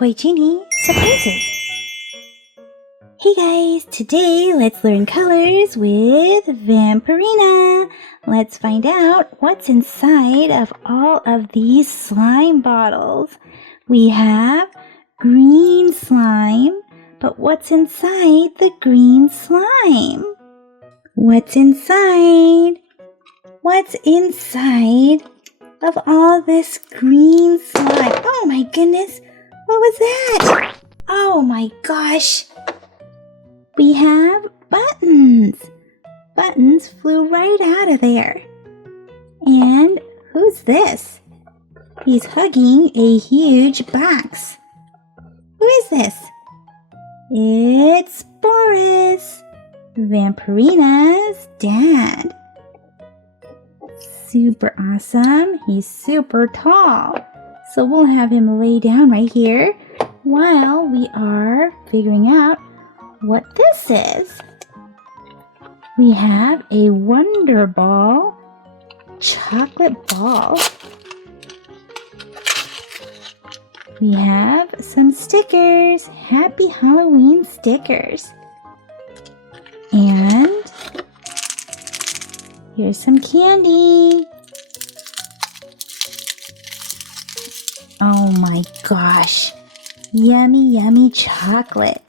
Toy Genie Surprises! Hey guys, today let's learn colors with Vampirina. Let's find out what's inside of all of these slime bottles. We have green slime, but what's inside the green slime? What's inside? What's inside of all this green slime? Oh my goodness, what was that? Oh my gosh. We have buttons. Buttons flew right out of there. And who's this? He's hugging a huge box. Who is this? It's Boris, Vampirina's dad. Super awesome. He's super tall. So we'll have him lay down right here while we are figuring out what this is. We have a Wonder Ball chocolate ball. We have some stickers, Happy Halloween stickers. And here's some candy. Oh my gosh, yummy, yummy chocolate.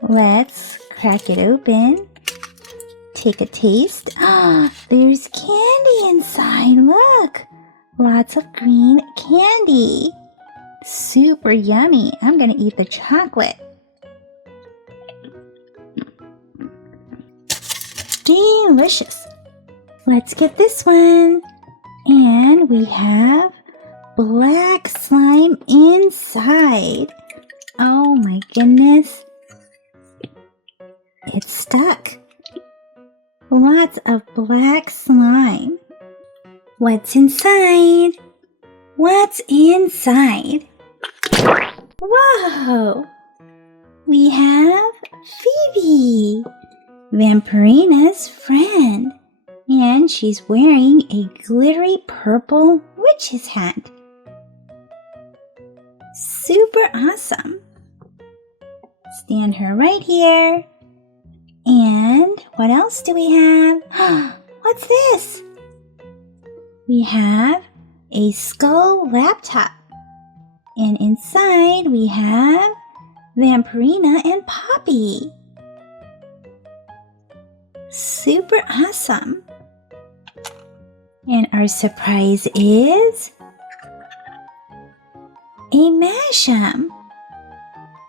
Let's crack it open. Take a taste. Ah, there's candy inside. Look, lots of green candy. Super yummy. I'm gonna eat the chocolate. Delicious. Let's get this one. And we have black slime inside. Oh my goodness. It's stuck. Lots of black slime. What's inside? What's inside? Whoa! We have Phoebe, Vampirina's friend, and she's wearing a glittery purple witch's hat. Super awesome. Stand her right here. And what else do we have? What's this? We have a skull laptop. And inside we have Vampirina and Poppy. Super awesome. And our surprise is a mashup.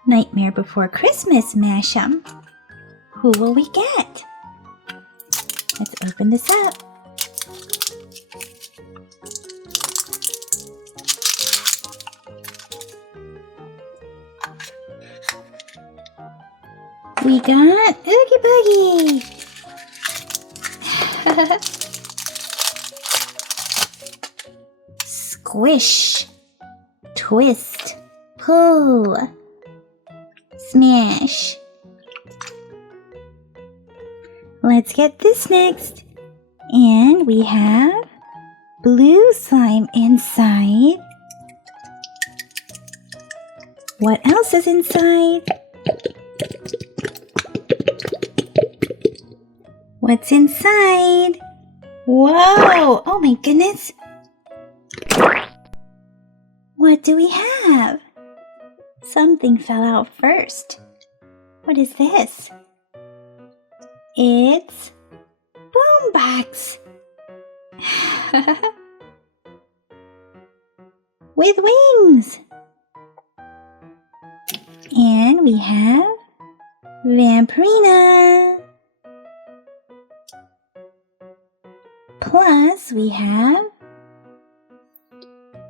Nightmare Before Christmas mashup. Who will we get? Let's open this up. We got Oogie Boogie. Squish, twist, pull, smash. Let's get this next. And we have blue slime inside. What else is inside? What's inside? Whoa! Oh my goodness! What do we have? Something fell out first. What is this? It's Boombox! With wings! And we have Vampirina! Plus we have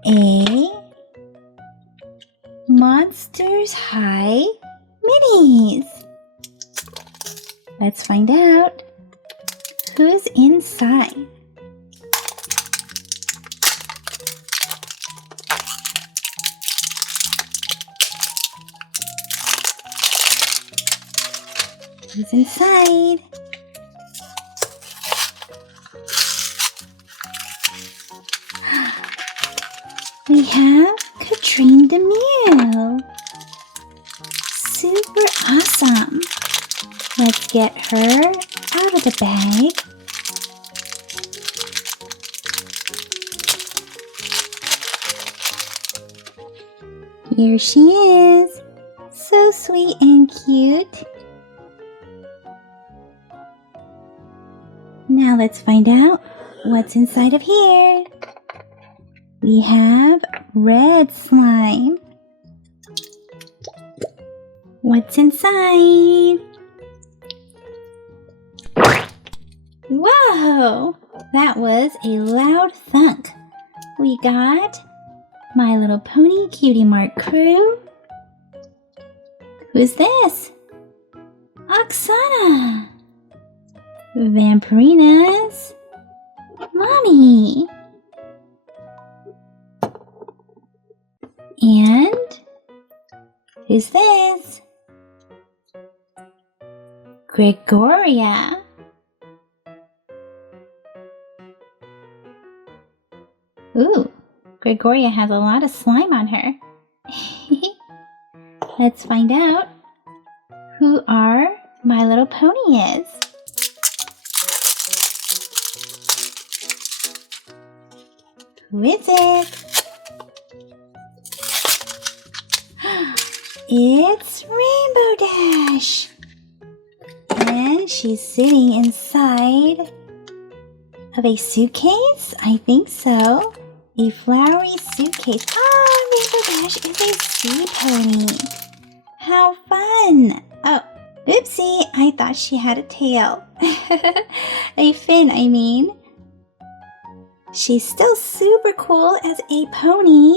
a Monsters High Minis! Let's find out who's inside. Who's inside? We have Katrine Demille. Super awesome. Let's get her out of the bag. Here she is. So sweet and cute. Now let's find out what's inside of here. We have red slime. What's inside? Whoa! That was a loud thunk. We got My Little Pony Cutie Mark crew. Who's this? Oksana! Vampirina's mommy. And who's this? Gregoria. Ooh, Gregoria has a lot of slime on her. Let's find out who our My Little Pony is. Who is it? It's Rainbow Dash! And she's sitting inside of a suitcase? I think so. A flowery suitcase. Oh, Rainbow Dash is a sea pony. How fun! Oh, oopsie, I thought she had a tail. A fin, I mean. She's still super cool as a pony.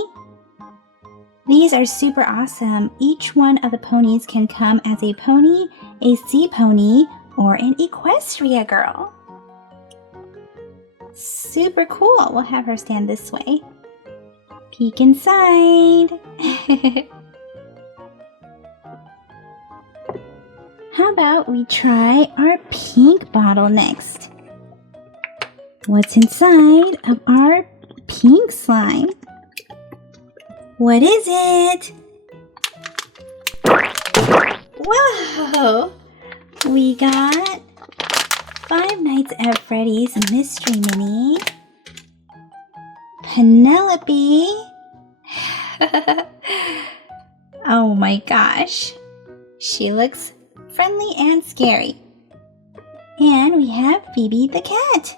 These are super awesome. Each one of the ponies can come as a pony, a sea pony, or an equestria girl. Super cool. We'll have her stand this way. Peek inside. How about we try our pink bottle next? What's inside of our pink slime? What is it? Whoa! We got Five Nights at Freddy's Mystery Mini. Penelope. Oh my gosh. She looks friendly and scary. And we have Phoebe the cat.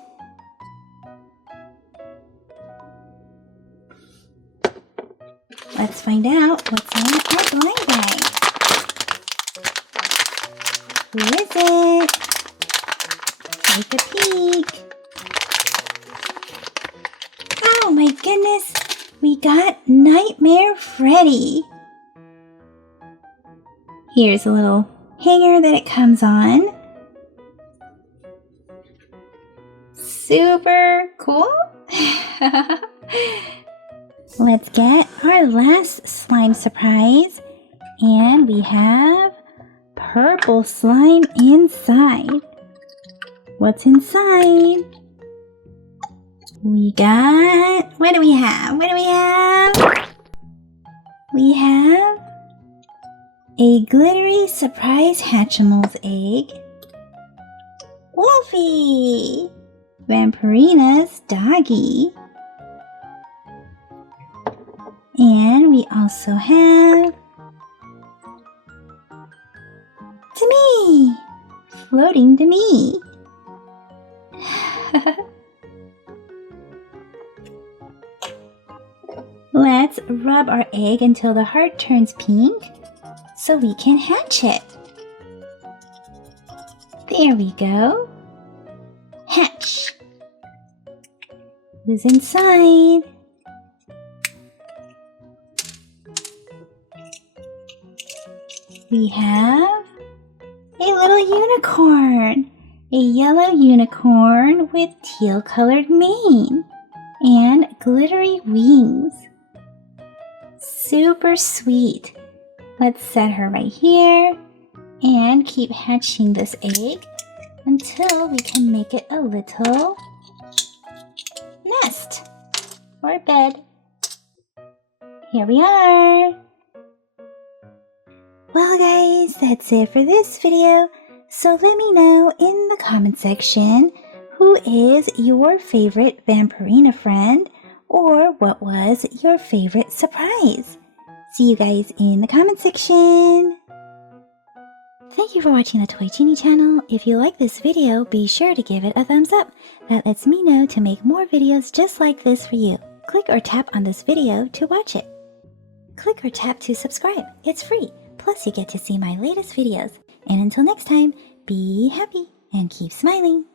Let's find out what's in our blind bag. Who is it? Take a peek. Oh my goodness, we got Nightmare Freddy. Here's a little hanger that it comes on. Super cool. Let's get our last slime surprise, and we have purple slime inside. What's inside? We got, what do we have? What do we have? We have a glittery surprise Hatchimals egg. Wolfie! Vampirina's doggy. And we also have Demi! Floating Demi. Let's rub our egg until the heart turns pink so we can hatch it. There we go. Hatch. Who's inside? We have a little unicorn. A yellow unicorn with teal-colored mane and glittery wings. Super sweet. Let's set her right here and keep hatching this egg until we can make it a little nest or bed. Here we are. Well guys, that's it for this video. So let me know in the comment section who is your favorite Vampirina friend, or what was your favorite surprise. See you guys in the comment section. Thank you for watching the Toy Genie channel. If you like this video, be sure to give it a thumbs up. That lets me know to make more videos just like this for you. Click or tap on this video to watch it. Click or tap to subscribe. It's free. Plus you get to see my latest videos. And until next time, be happy and keep smiling.